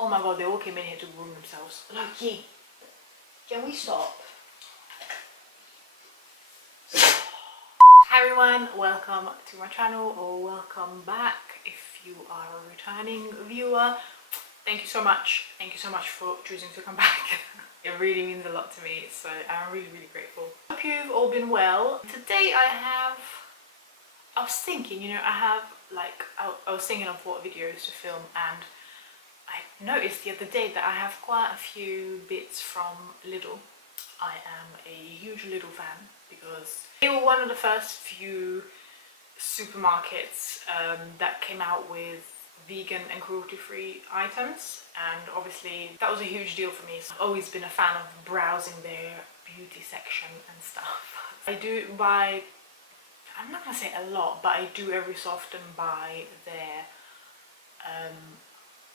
Oh my god, they all came in here to groom themselves. Loki, can we stop? Hi everyone, welcome to my channel, or welcome back if you are a returning viewer. Thank you so much for choosing to come back. It really means a lot to me, so I'm really grateful. Hope you've all been well. Today I was thinking, I was thinking of what videos to film, and I noticed the other day that I have quite a few bits from Lidl. I am a huge Lidl fan because they were one of the first few supermarkets that came out with vegan and cruelty-free items, and obviously that was a huge deal for me. So I've always been a fan of browsing their beauty section and stuff. I do buy, I'm not gonna say a lot, but I do every so often buy their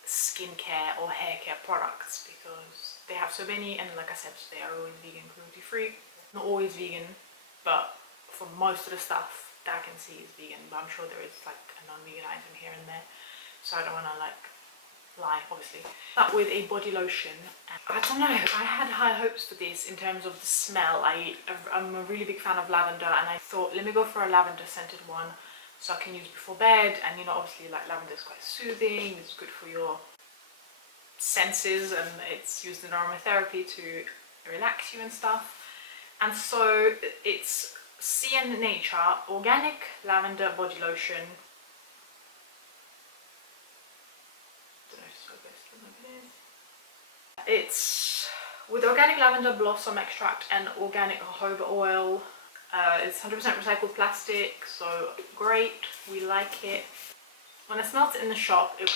skincare or hair care products because they have so many, and like I said, they are always vegan, cruelty-free. Not always vegan, but for most of the stuff that I can see is vegan, but I'm sure there is like a non-vegan item here and there, so I don't want to like lie, obviously. But with a body lotion, I don't know, I had high hopes for this in terms of the smell. I'm a really big fan of lavender, and I thought, let me go for a lavender scented one so I can use before bed. And obviously like lavender is quite soothing, it's good for your senses, and it's used in aromatherapy to relax you and stuff. And so it's CN Nature Organic Lavender Body Lotion. It's with organic lavender blossom extract and organic jojoba oil. It's 100% recycled plastic, so great, we like it. When I smelled it in the shop, it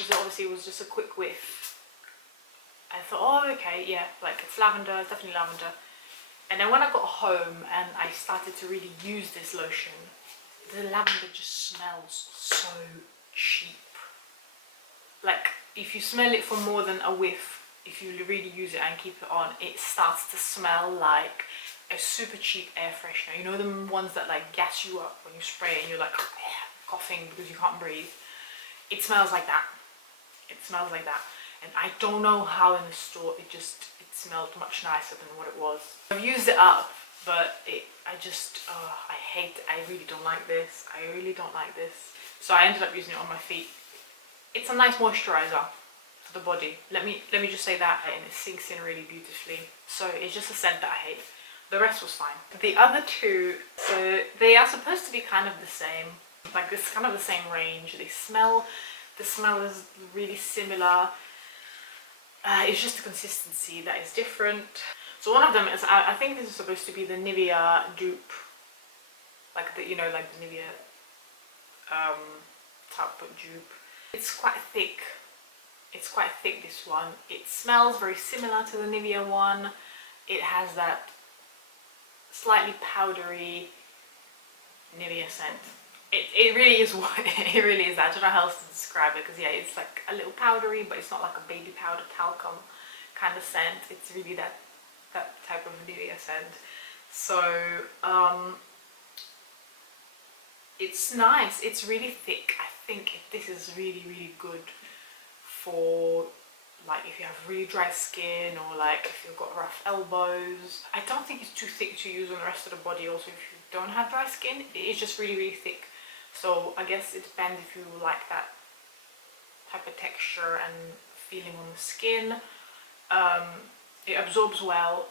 was just a quick whiff. I thought, oh okay, yeah, like it's lavender, it's definitely lavender. And then when I got home and I started to really use this lotion, the lavender just smells so cheap. Like if you smell it for more than a whiff, if you really use it and keep it on, it starts to smell like a super cheap air freshener. You know, the ones that like gas you up when you spray it and you're like coughing because you can't breathe. It smells like that. It smells like that. And I don't know how in the store it smelled much nicer than what it was. I've used it up, but I really don't like this. I really don't like this. So I ended up using it on my feet. It's a nice moisturizer for the body. Let me just say that, and it sinks in really beautifully. So it's just a scent that I hate. The rest was fine. The other two, so they are supposed to be kind of the same. Like this kind of the same range. The smell is really similar. It's just the consistency that is different. So one of them is, I think this is supposed to be the Nivea dupe, like the like the Nivea top dupe. It's quite thick. It's quite thick, this one. It smells very similar to the Nivea one. It has that slightly powdery Nivea scent. It really is what it really is. I don't know how else to describe it, because yeah, it's like a little powdery, but it's not like a baby powder talcum kind of scent. It's really that type of Nivea scent. So it's nice. It's really thick. I think this is really good for like if you have really dry skin, or like if you've got rough elbows. I don't think it's too thick to use on the rest of the body. Also, if you don't have dry skin, it is just really thick. So I guess it depends if you like that type of texture and feeling on the skin. It absorbs well.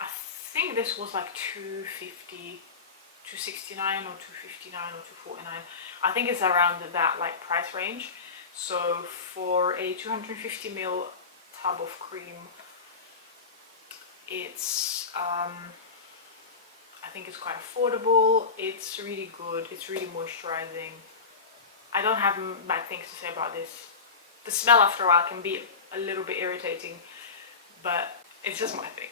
I think this was like $2.50, $2.69 or $2.59 or $2.49. I think it's around that like price range. So for a 250 ml tub of cream, it's I think it's quite affordable. It's really good. It's really moisturizing. I don't have bad things to say about this. The smell after a while can be a little bit irritating, but it's just my thing.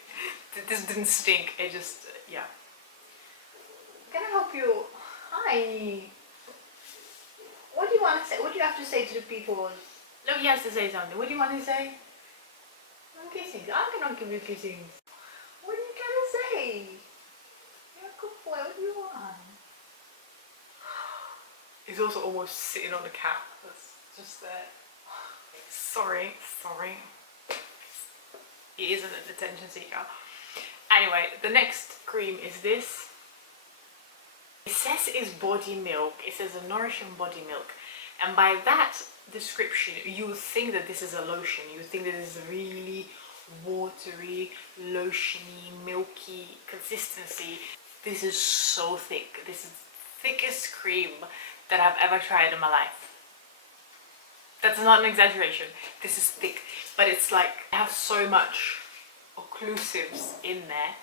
This didn't stink. It just yeah. Can I help you? Hi. What do you want to say? What do you have to say to the people? Look, he has to say something. What do you want to say? I'm kissing. I cannot give you kissing. What are you gonna say? You're a good boy. What do you want? He's also almost sitting on the cat. That's just there. Sorry. He isn't an attention seeker. Anyway, the next cream is this. It says it's body milk. It says a nourishing body milk. And by that description, you would think that this is a lotion. You would think that this is a really watery, lotiony, milky consistency. This is so thick. This is the thickest cream that I've ever tried in my life. That's not an exaggeration. This is thick, but it's like, it has so much occlusives in there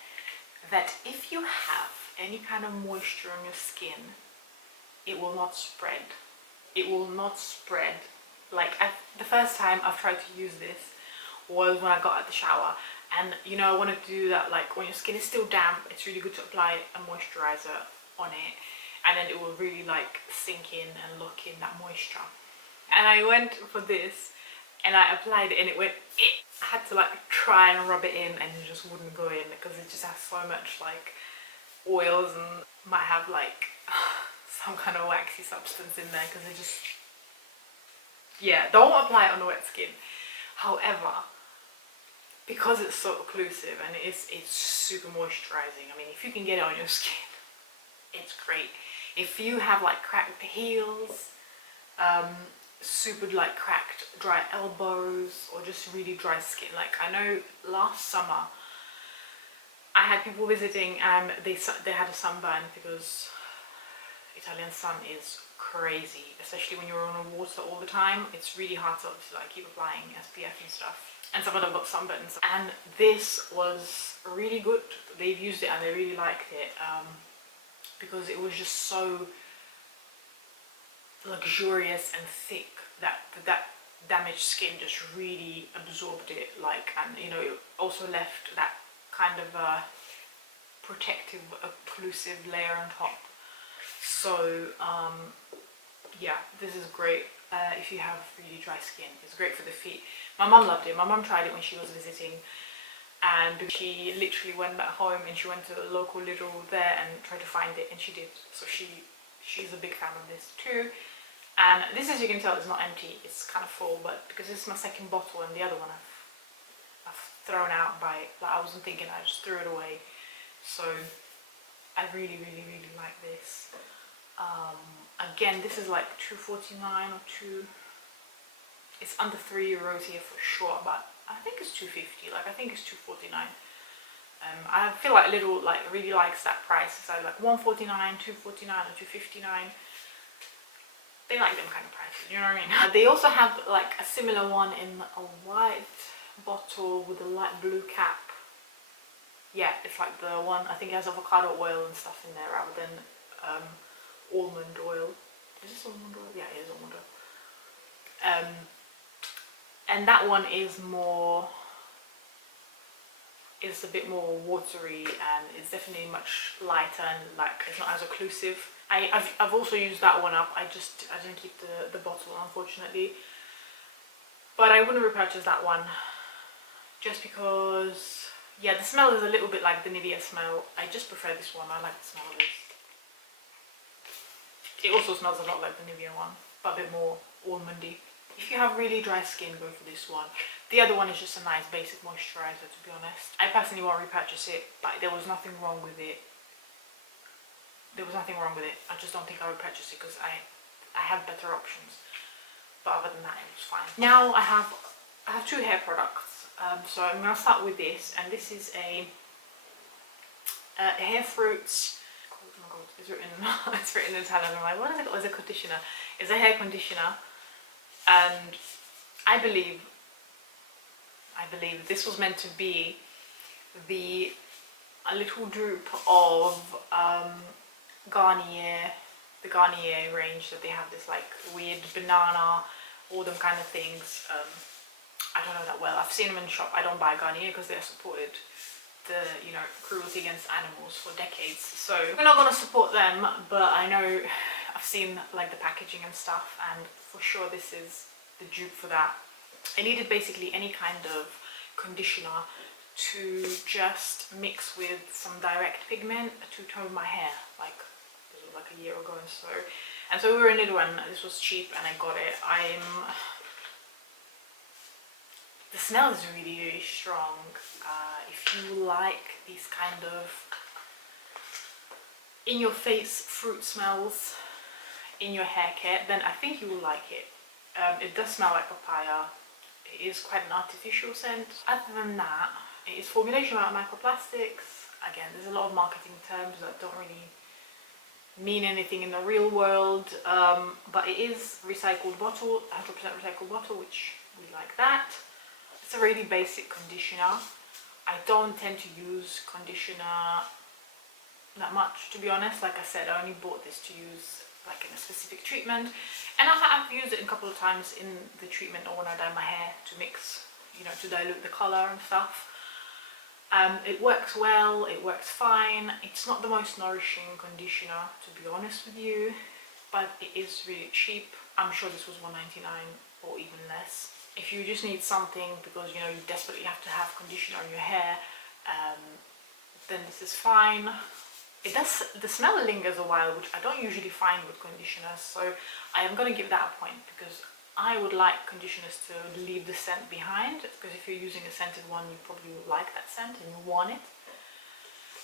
that if you have any kind of moisture on your skin, it will not spread. It will not spread. Like, the first time I've tried to use this was when I got out the shower, and you know, I wanted to do that, like when your skin is still damp, it's really good to apply a moisturizer on it, and then it will really like sink in and lock in that moisture. And I went for this and I applied it and it went, I had to like try and rub it in and it just wouldn't go in because it just has so much like oils and might have like some kind of waxy substance in there because it just, yeah, don't apply it on wet skin. However, because it's so occlusive and it's super moisturizing, I mean, if you can get it on your skin, it's great. If you have like cracked heels, super like cracked dry elbows, or just really dry skin, like I know last summer I had people visiting and they had a sunburn because Italian sun is crazy, especially when you're on the water all the time. It's really hard to like keep applying SPF and stuff, and some of them got sunburns, and this was really good. They've used it and they really liked it because it was just so luxurious and thick that damaged skin just really absorbed it, like, and you know, it also left that kind of a protective occlusive layer on top. So yeah, this is great if you have really dry skin. It's great for the feet. My mum loved it. My mum tried it when she was visiting, and she literally went back home and she went to a local Lidl there and tried to find it, and she did. So she's a big fan of this too. And this, as you can tell, is not empty. It's kind of full, but because this is my second bottle and the other one I've thrown out by, like, I wasn't thinking, I just threw it away. So I really like this. Again, this is like $2.49 or it's under €3 here for sure, but I think it's $2.50. Like, I think it's $2.49. I feel like Lidl like really likes that price. It's like $1.49, $2.49, or $2.59. They like them kind of prices, you know what I mean? They also have like a similar one in a white bottle with a light blue cap. Yeah, it's like the one, I think it has avocado oil and stuff in there rather than almond oil. Is this almond oil? Yeah, it is almond oil. And that one is a bit more watery, and it's definitely much lighter and like it's not as occlusive. I've also used that one up. I didn't keep the bottle, unfortunately, but I wouldn't repurchase that one just because, yeah, the smell is a little bit like the Nivea smell. I just prefer this one. I like the smell of this. It also smells a lot like the Nivea one, but a bit more almondy. If you have really dry skin, go for this one. The other one is just a nice basic moisturizer, to be honest. I personally won't repurchase it. Like, there was nothing wrong with it. I just don't think I would purchase it because I have better options. But other than that, it was fine. Now I have two hair products. So I'm gonna start with this, and this is a hair fruits. Oh my god, it's written in Italian. I'm like, what is it? It's a conditioner. It's a hair conditioner, and I believe this was meant to be a little dupe of Garnier, the Garnier range that they have, this like weird banana, all them kind of things. I don't know that well. I've seen them in the shop. I don't buy Garnier because they're supported the, you know, cruelty against animals for decades. So we're not gonna support them, but I know I've seen like the packaging and stuff, and for sure this is the dupe for that. I needed basically any kind of conditioner to just mix with some direct pigment to tone my hair. Like, this was like a year ago or so. And so we were in Lidl and this was cheap and I got it. I'm The smell is really, really strong. If you like these kind of in your face fruit smells in your hair care, then I think you will like it. It does smell like papaya. It is quite an artificial scent. Other than that, it is formulation out of microplastics. Again, there's a lot of marketing terms that don't really mean anything in the real world, but it is recycled bottle, 100% recycled bottle, which we like that. It's a really basic conditioner. I don't tend to use conditioner that much, to be honest. Like I said, I only bought this to use like in a specific treatment, and I've used it a couple of times in the treatment or when I dye my hair to mix, you know, to dilute the color and stuff. It works well, it works fine. It's not the most nourishing conditioner, to be honest with you, but it is really cheap. I'm sure this was $1.99 or even less. If you just need something because, you know, you desperately have to have conditioner on your hair, then this is fine. The smell lingers a while, which I don't usually find with conditioners, so I am going to give that a point, because I would like conditioners to leave the scent behind, because if you're using a scented one, you probably would like that scent and you want it.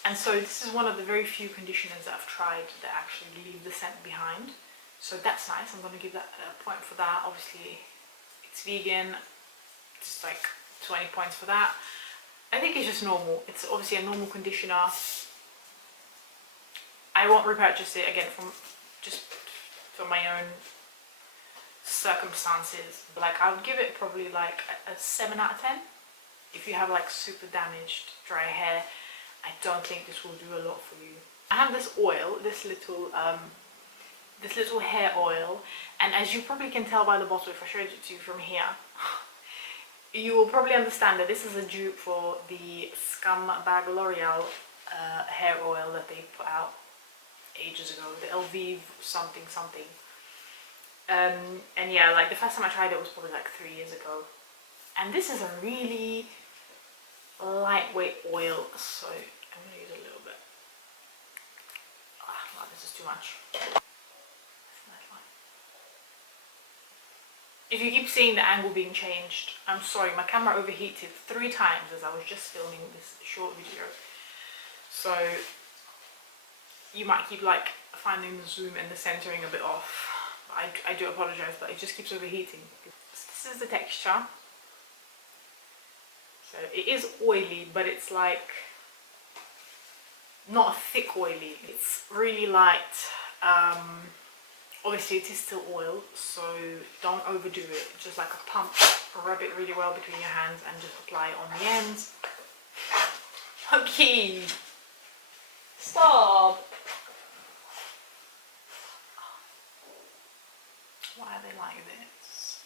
And so this is one of the very few conditioners that I've tried that actually leave the scent behind. So that's nice. I'm going to give that a point for that. Obviously, it's vegan. It's like 20 points for that. I think it's just normal. It's obviously a normal conditioner. I won't repurchase it again just for my own circumstances. Like, I would give it probably like a 7 out of 10. If you have like super damaged dry hair, I don't think this will do a lot for you. I have this oil, this little hair oil, and as you probably can tell by the bottle, if I showed it to you from here, you will probably understand that this is a dupe for the Scumbag L'Oreal hair oil that they put out ages ago, the LV something. And yeah, like the first time I tried it was probably like 3 years ago. And this is a really lightweight oil, so I'm gonna use a little bit. Wow, this is too much. If you keep seeing the angle being changed, I'm sorry, my camera overheated 3 times as I was just filming this short video. So you might keep like finding the zoom and the centering a bit off. I do apologize, but it just keeps overheating. This is the texture. So it is oily, but it's like not thick oily. It's really light. Obviously it is still oil, so don't overdo it. Just like a pump, rub it really well between your hands and just apply it on the ends. Okay, stop. Why are they like this?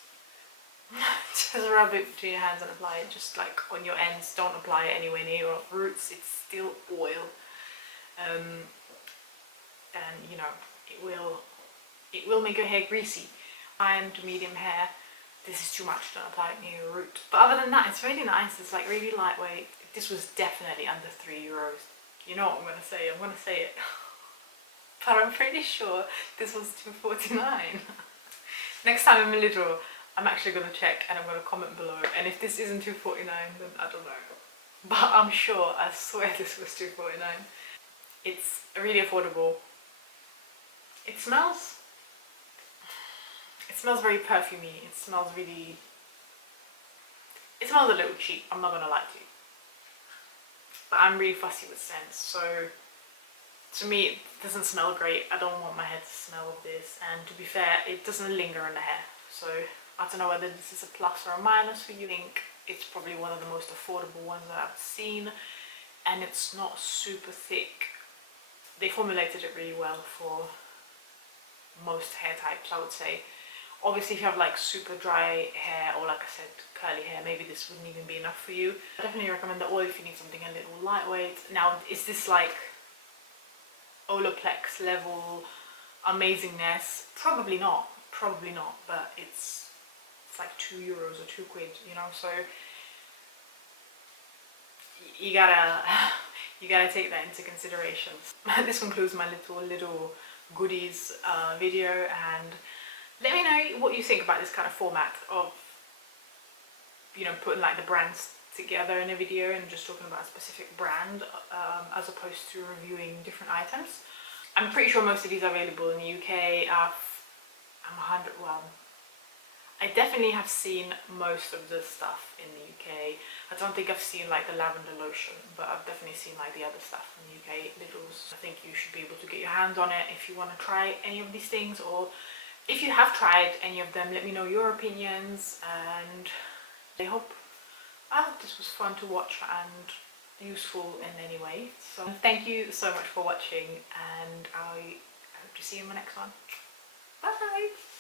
Just rub it between your hands and apply it just like on your ends. Don't apply it anywhere near your roots. It's still oil, and you know it will make your hair greasy. Fine to medium hair. This is too much. Don't apply it near your root. But other than that, it's really nice. It's like really lightweight. This was definitely under €3. You know what I'm gonna say? I'm gonna say it. But I'm pretty sure this was $2.49. Next time I'm in Lidl, I'm actually going to check and I'm going to comment below. And if this isn't $2.49, then I don't know. But I'm sure, I swear this was $2.49. It's really affordable. It smells very perfumey. It smells a little cheap, I'm not going to lie to you. But I'm really fussy with scents, so to me it doesn't smell great. I don't want my hair to smell of this, and to be fair, it doesn't linger in the hair, so I don't know whether this is a plus or a minus for you. I think it's probably one of the most affordable ones that I've seen, and it's not super thick. They formulated it really well for most hair types, I would say. Obviously if you have like super dry hair, or like I said, curly hair, maybe this wouldn't even be enough for you. I definitely recommend the oil if you need something a little lightweight. Now, is this like Olaplex level amazingness? Probably not, but it's like €2 or £2, you know, so you gotta take that into consideration. This concludes my little goodies video, and let me know what you think about this kind of format of you know, putting like the brands together in a video and just talking about a specific brand as opposed to reviewing different items. I'm pretty sure most of these are available in the UK. I definitely have seen most of the stuff in the UK. I don't think I've seen like the lavender lotion, but I've definitely seen like the other stuff in the UK, Lidl's. I think you should be able to get your hands on it if you want to try any of these things, or if you have tried any of them, let me know your opinions. And I hope this was fun to watch and useful in any way. So thank you so much for watching, and I hope to see you in my next one. Bye!